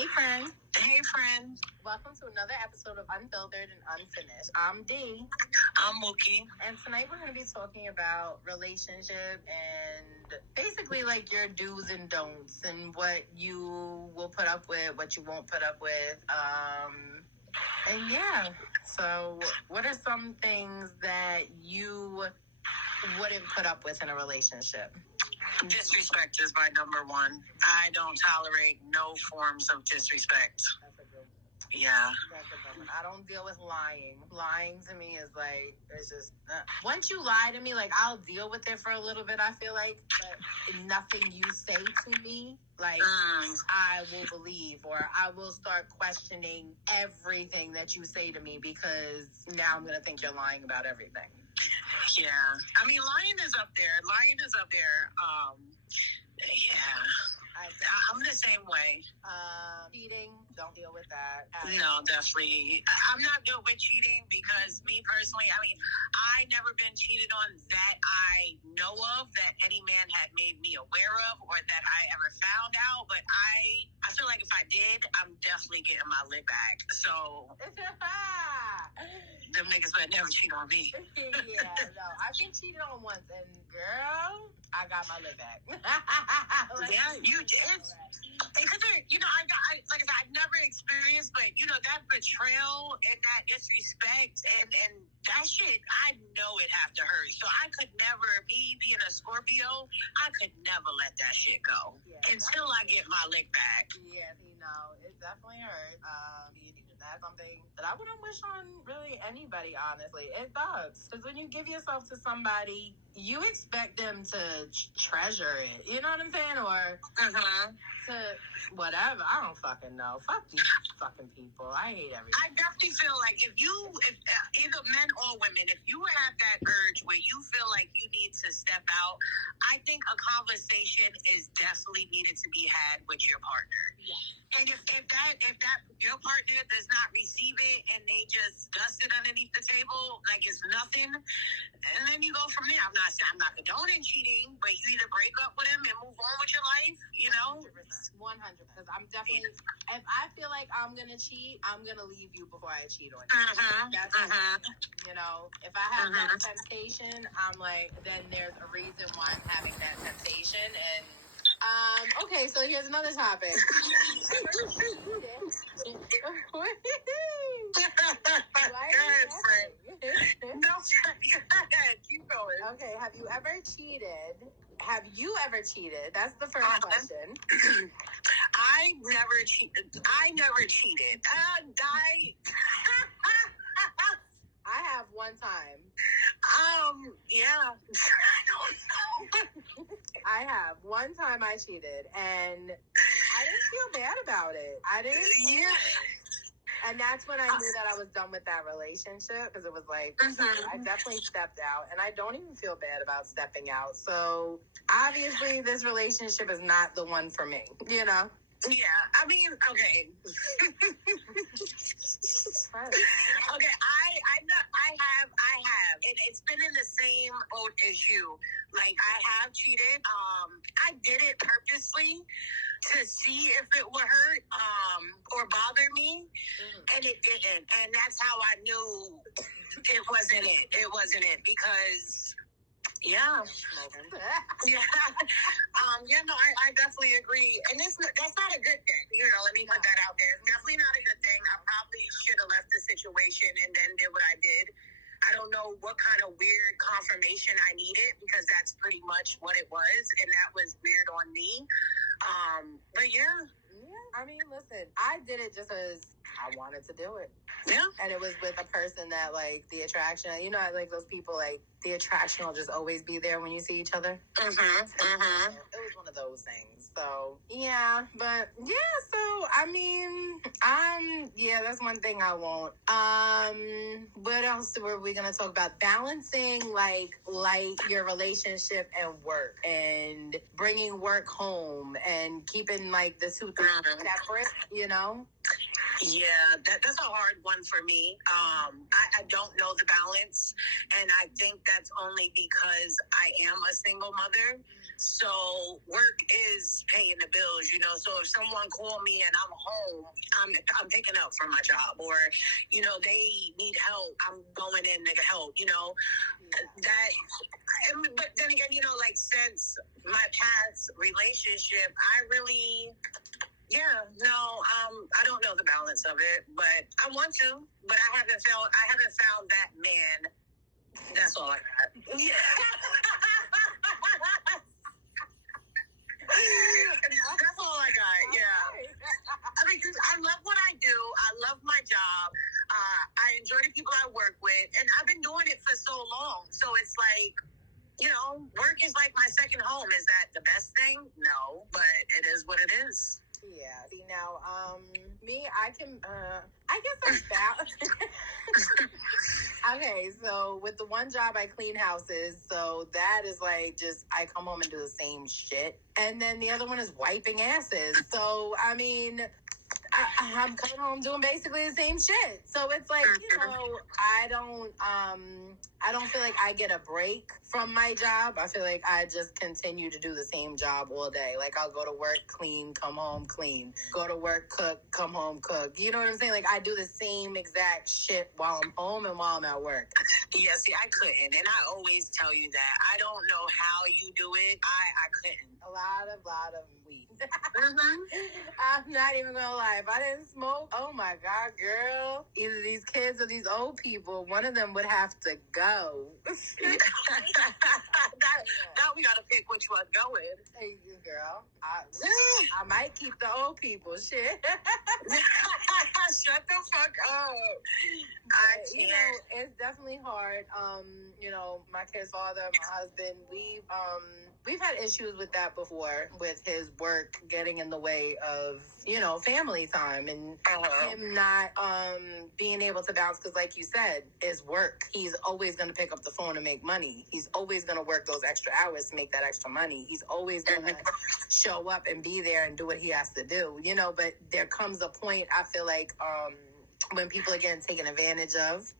Hey, friend. Hey, friend. Welcome to another episode of Unfiltered and Unfinished. I'm Dee. I'm Mookie. And tonight we're going to be talking about relationship and basically like your do's and don'ts and what you will put up with, what you won't put up with. And yeah, so what are some things that you wouldn't put up with in a relationship? Disrespect is my number one. I don't tolerate no forms of disrespect. That's a good one. Yeah. That's a good one. I don't deal with lying. Lying to me is like, it's just, once you lie to me, like, I'll deal with it for a little bit, I feel like, but nothing you say to me, like, I will believe, or I will start questioning everything that you say to me because now I'm going to think you're lying about everything. Yeah. I mean, lying is up there. Yeah. I'm the same way. Cheating, don't deal with that. No, definitely. I'm not good with cheating because me personally, I mean, I never been cheated on that I know of, that any man had made me aware of, or that I ever found out. But I feel like if I did, I'm definitely getting my lid back. So them niggas better never cheat on me. Yeah, no. I've been cheated on once, and girl, I got my lid back. Yeah, you did. Because, like I said, I've never experienced, but, that betrayal and that disrespect and that shit, I know it have to hurt. So I could never, me being a Scorpio, I could never let that shit go until I get my lick back. Yeah, it definitely hurt. That's something that I wouldn't wish on really anybody, honestly. It does. Because when you give yourself to somebody, you expect them to treasure it. You know what I'm saying? Or to whatever. I don't fucking know. Fuck these fucking people. I hate everything. I definitely feel like if either men or women, if you have that urge where you feel like you need to step out, I think a conversation is definitely needed to be had with your partner. Yeah. And if that your partner does not receive it and they just dust it underneath the table like it's nothing, and then you go from there. I'm not condoning cheating, but you either break up with him and move on with your life, 100%. Because I'm definitely, if I feel like I'm gonna cheat, I'm gonna leave you before I cheat on you. That's if I have that temptation, I'm like, then there's a reason why I'm having that temptation. And okay, so here's another topic. Keep going. Okay, have you ever cheated? That's the first question. I never cheated. I have one time. Yeah. I don't know. I have. One time I cheated, and I didn't feel bad about it. I didn't. Yeah. And that's when I knew that I was done with that relationship, because it was like, I definitely stepped out, and I don't even feel bad about stepping out. So obviously this relationship is not the one for me, Yeah, I mean, okay. Okay, I have, and it's been in the same boat as you. Like, I have cheated. I did it purposely to see if it would hurt, or bother me, and it didn't. And that's how I knew it wasn't it. It wasn't it, because yeah. I definitely agree. And that's not a good thing. Let me put that out there. It's definitely not a good thing. I probably should have left the situation and then did what I did. I don't know what kind of weird confirmation I needed, because that's pretty much what it was. And that was weird on me. But yeah. I mean, listen, I did it just as I wanted to do it. Yeah. And it was with a person that, like, the attraction, like those people, like, the attraction will just always be there when you see each other. It was one of those things. So, yeah. But, yeah, so, I mean, that's one thing I won't. What else were we going to talk about? Balancing, like your relationship and work, and bringing work home, and keeping, like, the two things separate, Yeah, that's a hard one for me. I don't know the balance, and I think that's only because I am a single mother. So work is paying the bills, you know. So if someone call me and I'm home, I'm picking up from my job, or you know they need help, I'm going in to help, you know. That, but then again, you know, like since my past relationship, I really, yeah, no, I don't know the balance of it, but I want to, but I haven't found that man. That's all I got. Yeah. That's all I got. Yeah. I mean, I love what I do. I love my job. I enjoy the people I work with, and I've been doing it for so long. So it's like, you know, work is like my second home. Is that the best thing? No, but it is what it is. Yeah. See, now, me, I guess I'm okay, so with the one job I clean houses, so that is like just I come home and do the same shit. And then the other one is wiping asses. So, I mean, I'm coming home doing basically the same shit. So it's like, you know, I don't feel like I get a break from my job. I feel like I just continue to do the same job all day. Like I'll go to work, clean, come home, clean. Go to work, cook, come home, cook. You know what I'm saying? Like I do the same exact shit while I'm home and while I'm at work. Yeah, see, I couldn't. And I always tell you that. I don't know how you do it. I couldn't. A lot of weed. I'm not even gonna lie. If I didn't smoke, oh my God, girl. Either these kids or these old people, one of them would have to go. Now we gotta pick which one going. Hey, girl. I might keep the old people. Shit. Shut the fuck up. But, you know, it's definitely hard. You know, my kid's father, my husband, we've had issues with that before, with his work getting in the way of, you know, family time and him not being able to bounce, because like you said, it's work. He's always going to pick up the phone and make money. He's always going to work those extra hours to make that extra money. He's always going to show up and be there and do what he has to do, you know. But there comes a point, I feel like, when people are getting taken advantage of,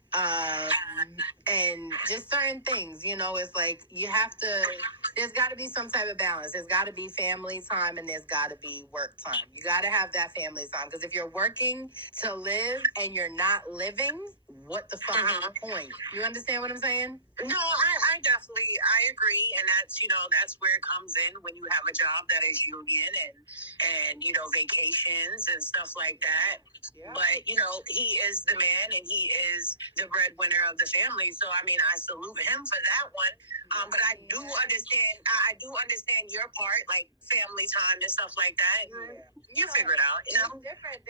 and just certain things, you know, it's like there's got to be some type of balance. There's got to be family time and there's got to be work time. You got to have that family time, because if you're working to live and you're not living, what the fuck is the point? You understand what I'm saying? No, I definitely, I agree. And that's, you know, that's where it comes in when you have a job that is union and you know, vacations and stuff like that. Yeah. But, you know, he is the man and he is the breadwinner of the family. So, I mean, I salute him for that one. But I do understand your part, like family time and stuff like that. You figure it out, you know? It's different.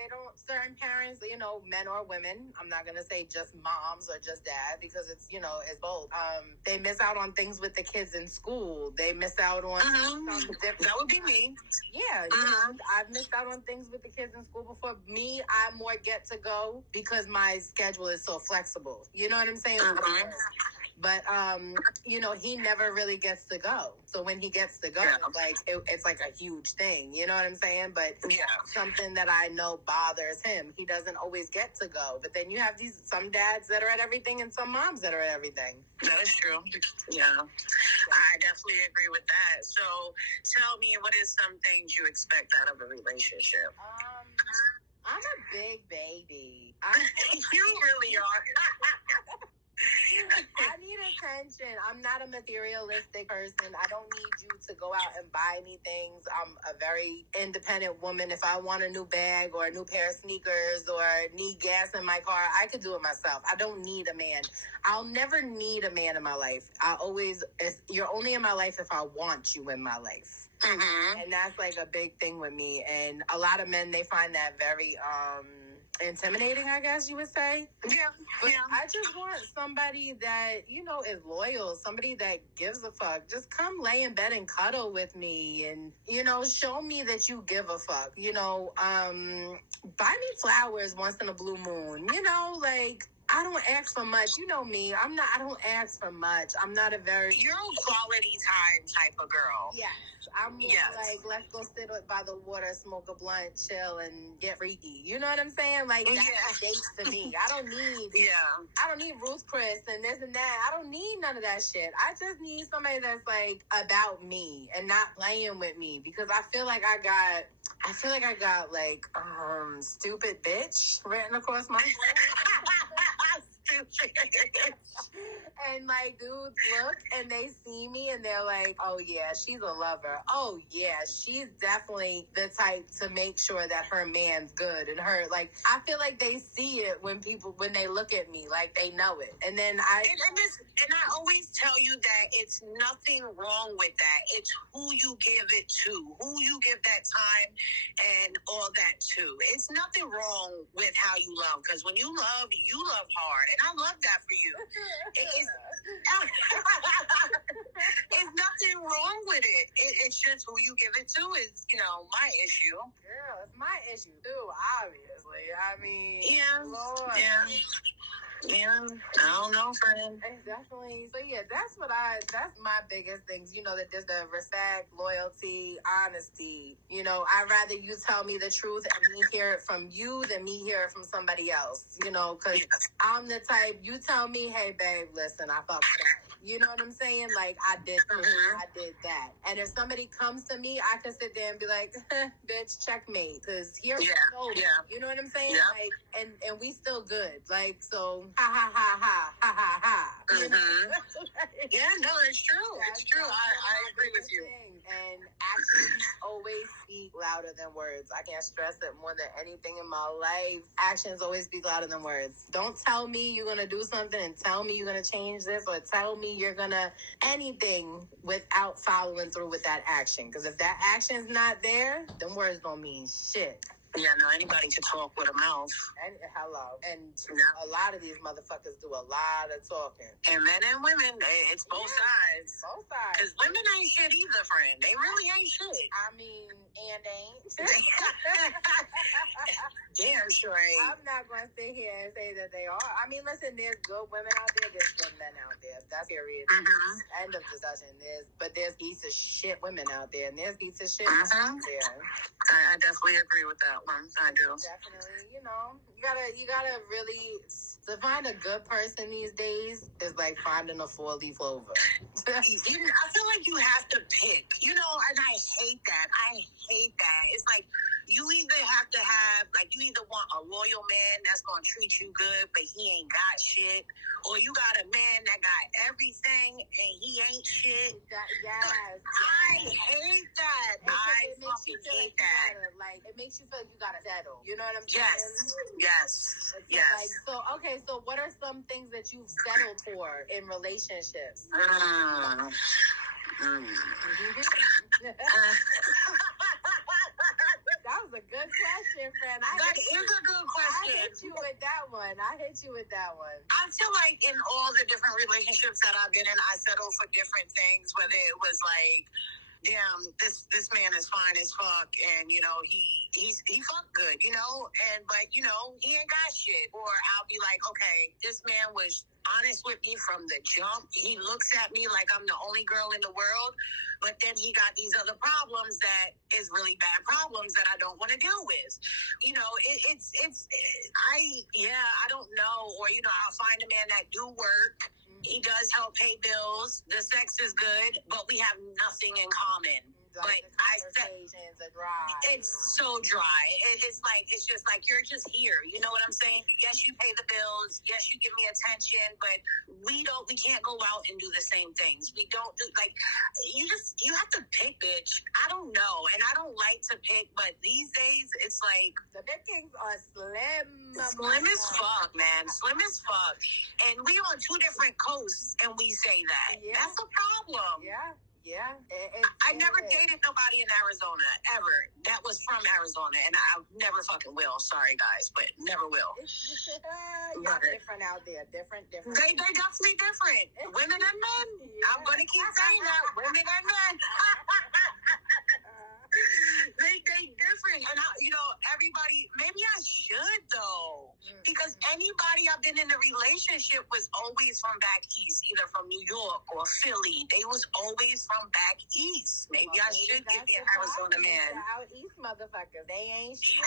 Certain parents, you know, men or women, I'm not going to say just moms or just dad, because it's, you know, it's both. They miss out on things with the kids in school. They miss out on that would be me. Yeah, you know, I've missed out on things with the kids in school before. Me, I more get to go because my schedule is so flexible. You know what I'm saying? But, you know, he never really gets to go. So when he gets to go, it's like a huge thing. You know what I'm saying? But something that I know bothers him. He doesn't always get to go. But then you have some dads that are at everything and some moms that are at everything. That is true. Yeah. I definitely agree with that. So tell me, what is some things you expect out of a relationship? I'm a big baby. You really are. I need attention. I'm not a materialistic person. I don't need you to go out and buy me things. I'm a very independent woman. If I want a new bag or a new pair of sneakers or need gas in my car, I could do it myself. I don't need a man. I'll never need a man in my life. You're only in my life if I want you in my life. And that's like a big thing with me. And a lot of men, they find that very intimidating, I guess you would say. Yeah. But I just want somebody that, you know, is loyal, somebody that gives a fuck. Just come lay in bed and cuddle with me and, you know, show me that you give a fuck. You know, buy me flowers once in a blue moon. You know, like, I don't ask for much. You know me. I don't ask for much. I'm not a very... You're a quality time type of girl. Yes. I'm more like, let's go sit by the water, smoke a blunt, chill, and get freaky. You know what I'm saying? Like, that's dates to me. I don't need... I don't need Ruth Chris and this and that. I don't need none of that shit. I just need somebody that's, like, about me and not playing with me, because I feel like I got, like, stupid bitch written across my and like dudes look and they see me and they're like, oh yeah, she's a lover. Oh yeah, she's definitely the type to make sure that her man's good. And her, like, I feel like they see it when they look at me, like they know it. And then I always tell you that it's nothing wrong with that. It's who you give it to, who you give that time and all that to. It's nothing wrong with how you love, because when you love hard, and I love that for you. It's nothing wrong with it. It's just who you give it to is, my issue. Girl, it's my issue too, obviously. I mean, Lord. Yeah, I don't know, friend. Definitely. So yeah, that's my biggest things. That there's the respect, loyalty, honesty. I'd rather you tell me the truth and me hear it from you than me hear it from somebody else. Because I'm the type, you tell me, hey babe, listen, I fucked up. You know what I'm saying? Like, I did this, I did that. And if somebody comes to me, I can sit there and be like, bitch, checkmate. Because here we go. You know what I'm saying? Yeah. Like, and we still good. Like, so, ha, ha, ha, ha, ha, ha, ha. Yeah, no, it's true. It's true. I agree with you. And actions always speak louder than words. I can't stress it more than anything in my life. Actions always speak louder than words. Don't tell me you're going to do something and tell me you're going to change this, or tell me you're going to anything without following through with that action. Because if that action's not there, then words don't mean shit. Yeah, no, anybody can talk with a mouth. And hello. And a lot of these motherfuckers do a lot of talking. And men and women, it's both sides. Both sides. Because women ain't shit either, friend. They really ain't shit. I mean, and ain't. Damn sure ain't. I'm not going to sit here and say that they are. I mean, listen, there's good women out there. There's good men out there. That's period. End of discussion. There's piece of shit women out there, and there's piece of shit men out there. I definitely agree with that one. I do. Definitely, you gotta really, to find a good person these days is like finding a 4-leaf clover. I feel like you have to pick, and I hate that. It's like you either have to have, like, you either want a loyal man that's gonna treat you good, but he ain't got shit, or you got a man that got everything and he ain't shit. Yes. I hate that. I fucking hate that. It makes you feel like you gotta settle. You know what I'm saying? Yes. So what are some things that you've settled for in relationships? That was a good question, friend. That is a good question. I hit you with that one. I feel like in all the different relationships that I've been in, I settled for different things, whether it was like, damn, this man is fine as fuck, and he fuck good, but he ain't got shit. Or I'll be like, okay, this man was honest with me from the jump. He looks at me like I'm the only girl in the world, but then he got these other problems that is really bad problems that I don't want to deal with. I don't know. Or, I'll find a man that do work. He does help pay bills. The sex is good, but we have nothing in common. Like conversations are dry. It's so dry. It's just like you're just here. You know what I'm saying? Yes, you pay the bills. Yes, you give me attention, but we can't go out and do the same things. We don't do, like, you have to pick, bitch. I don't know, and I don't like to pick, but these days it's like the pickings are slim. Slim as fuck, man. Slim as fuck. And we on two different coasts, and we say that. Yeah. That's a problem. Yeah. Yeah. I never dated nobody in Arizona, ever. That was from Arizona, and I never fucking will. Sorry, guys, but never will. Y'all different out there. Different. They definitely different. Women and men. Yeah. I'm going to keep saying that. Women and men. They different. And, everybody, maybe I should, though. Because anybody I've been in a relationship was always from back east, either from New York or Philly. They was always from back east. Maybe I should get the Arizona man. Out east motherfuckers, they ain't shit.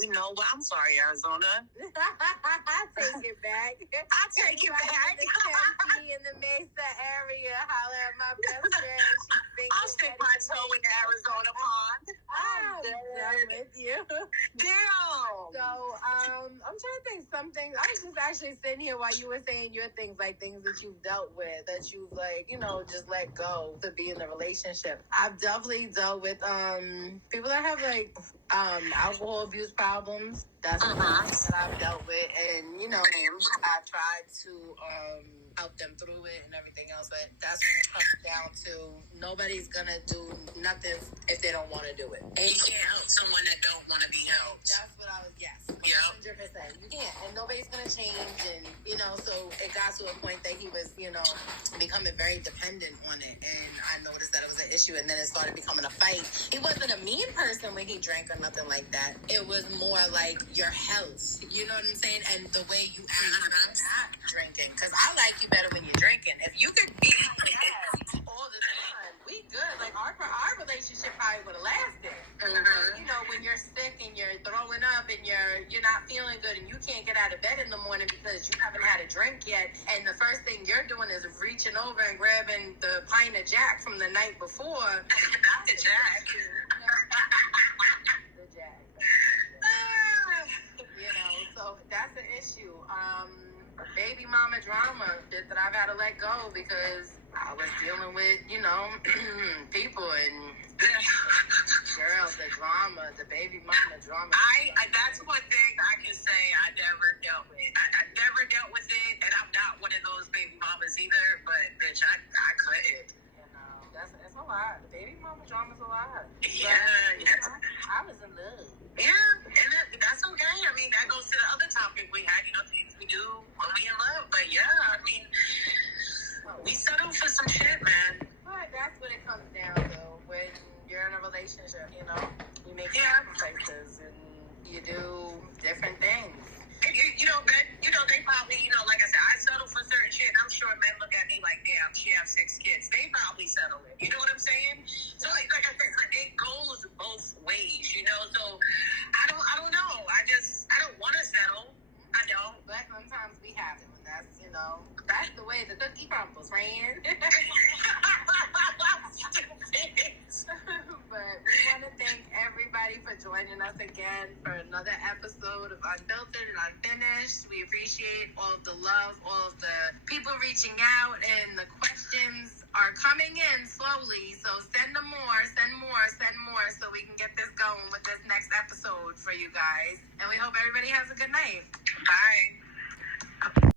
You know what? I'm sorry, Arizona. I take it back. I take it back. In the Tempe, in the Mesa area, holler at my best friend. I'll stick my toe in the Arizona pond. I'm done with you. Damn. So, I'm trying to think some things. I was just actually sitting here while you were saying your things, like things that you've dealt with, that you've like, just let go to be in a relationship. I've definitely dealt with people that have like alcohol abuse problems. That's something that I've dealt with, and I've tried to help them through it and everything else, but that's when it comes down to nobody's gonna do nothing if they don't want to do it. And you can't help someone that don't want to be helped. That's what I was, yes. Yep. 100%. You can't, and nobody's gonna change, and so it got to a point that he was, becoming very dependent on it, and I noticed that it was an issue, and then it started becoming a fight. He wasn't a mean person when he drank or nothing like that. It was more like your health, you know what I'm saying, and the way you act drinking, because I like you better when you're drinking. If you could be all the time, we good. Like our relationship probably would have lasted. When you're sick and you're throwing up and you're not feeling good and you can't get out of bed in the morning because you haven't had a drink yet, and the first thing you're doing is reaching over and grabbing the pint of Jack from the night before. Not the Jack. The Jack. So that's an issue. Baby mama drama that I've had to let go because I was dealing with, people and girls, the drama, the baby mama drama. That's one thing I can say I never dealt with. I never dealt with it, and I'm not one of those baby mamas either, but bitch, I couldn't. That's a lot. The baby mama drama's a lot. Yeah, but, I was in love. Yeah, and that's okay. I mean, that goes to the other topic we had, things we do when we in love. But yeah, I mean, we settle for some shit, man. But that's what it comes down to. When you're in a relationship, you make sacrifices and you do different things. They probably, like I said, I settle for certain shit. I'm sure men look at me like, damn, she has 6 kids. They probably settle it. You know what I'm saying? So, like I said, it goes both ways, So, I don't know. I don't want to settle. I don't. But sometimes we have to. And that's, that's the way the cookie crumbles, friend. But we want to thank everybody for joining us again for another episode of Unfiltered and Unfinished. We appreciate all of the love, all of the people reaching out, and the questions are coming in slowly. So send them more, so we can get this going with this next episode for you guys. And we hope everybody has a good night. Bye.